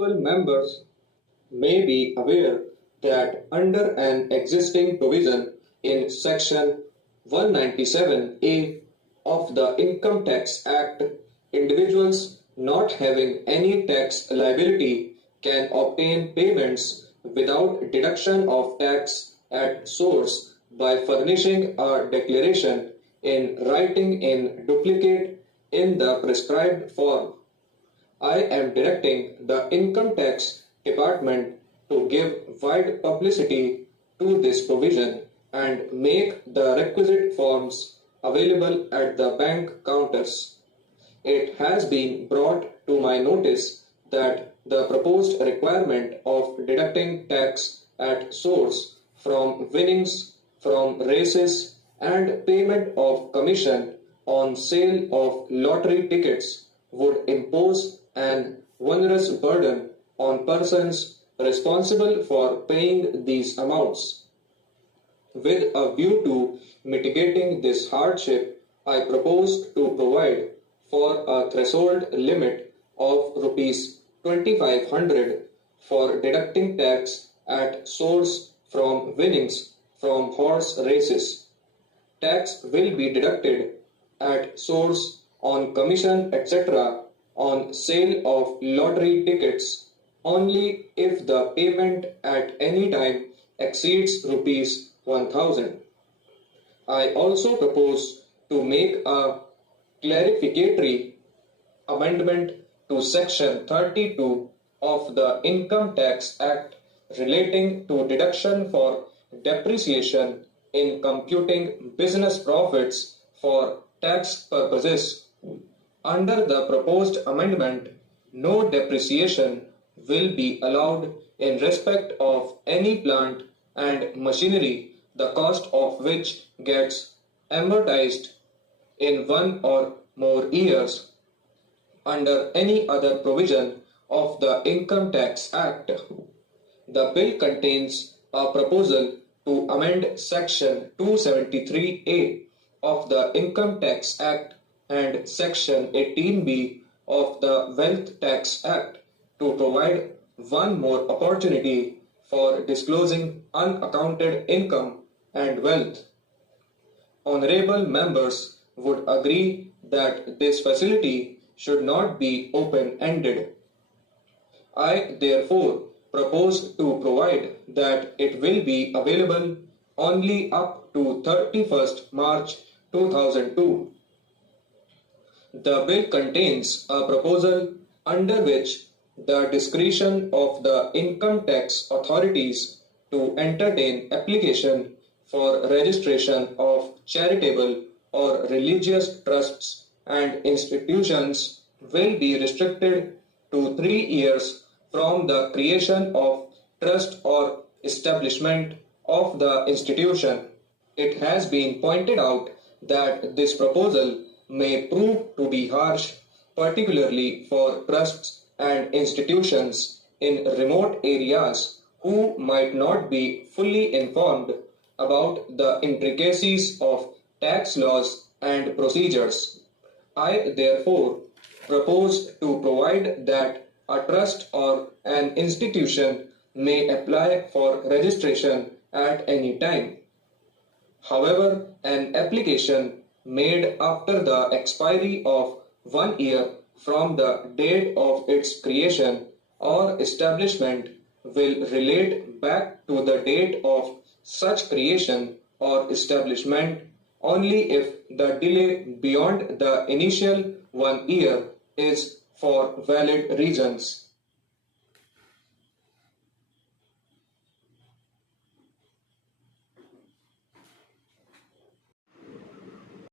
Members may be aware that under an existing provision in Section 197A of the Income Tax Act, individuals not having any tax liability can obtain payments without deduction of tax at source by furnishing a declaration in writing in duplicate in the prescribed form. I am directing the Income Tax Department to give wide publicity to this provision and make the requisite forms available at the bank counters. It has been brought to my notice that the proposed requirement of deducting tax at source from winnings from races and payment of commission on sale of lottery tickets would impose an onerous burden on persons responsible for paying these amounts. With a view to mitigating this hardship, I propose to provide for a threshold limit of Rs 2500 for deducting tax at source from winnings from horse races. Tax will be deducted at source on commission etc. on sale of lottery tickets only if the payment at any time exceeds Rs 1000. I also propose to make a clarificatory amendment to Section 32 of the Income Tax Act relating to deduction for depreciation in computing business profits for tax purposes. Under the proposed amendment, no depreciation will be allowed in respect of any plant and machinery, the cost of which gets amortized in one or more years under any other provision of the Income Tax Act. The bill contains a proposal to amend Section 273A of the Income Tax Act and Section 18B of the Wealth Tax Act to provide one more opportunity for disclosing unaccounted income and wealth. Honorable members would agree that this facility should not be open-ended. I therefore propose to provide that it will be available only up to 31st March 2002. The bill contains a proposal under which the discretion of the income tax authorities to entertain application for registration of charitable or religious trusts and institutions will be restricted to 3 years from the creation of trust or establishment of the institution. It has been pointed out that this proposal may prove to be harsh, particularly for trusts and institutions in remote areas who might not be fully informed about the intricacies of tax laws and procedures. I therefore propose to provide that a trust or an institution may apply for registration at any time. However, an application made after the expiry of 1 year from the date of its creation or establishment will relate back to the date of such creation or establishment only if the delay beyond the initial 1 year is for valid reasons.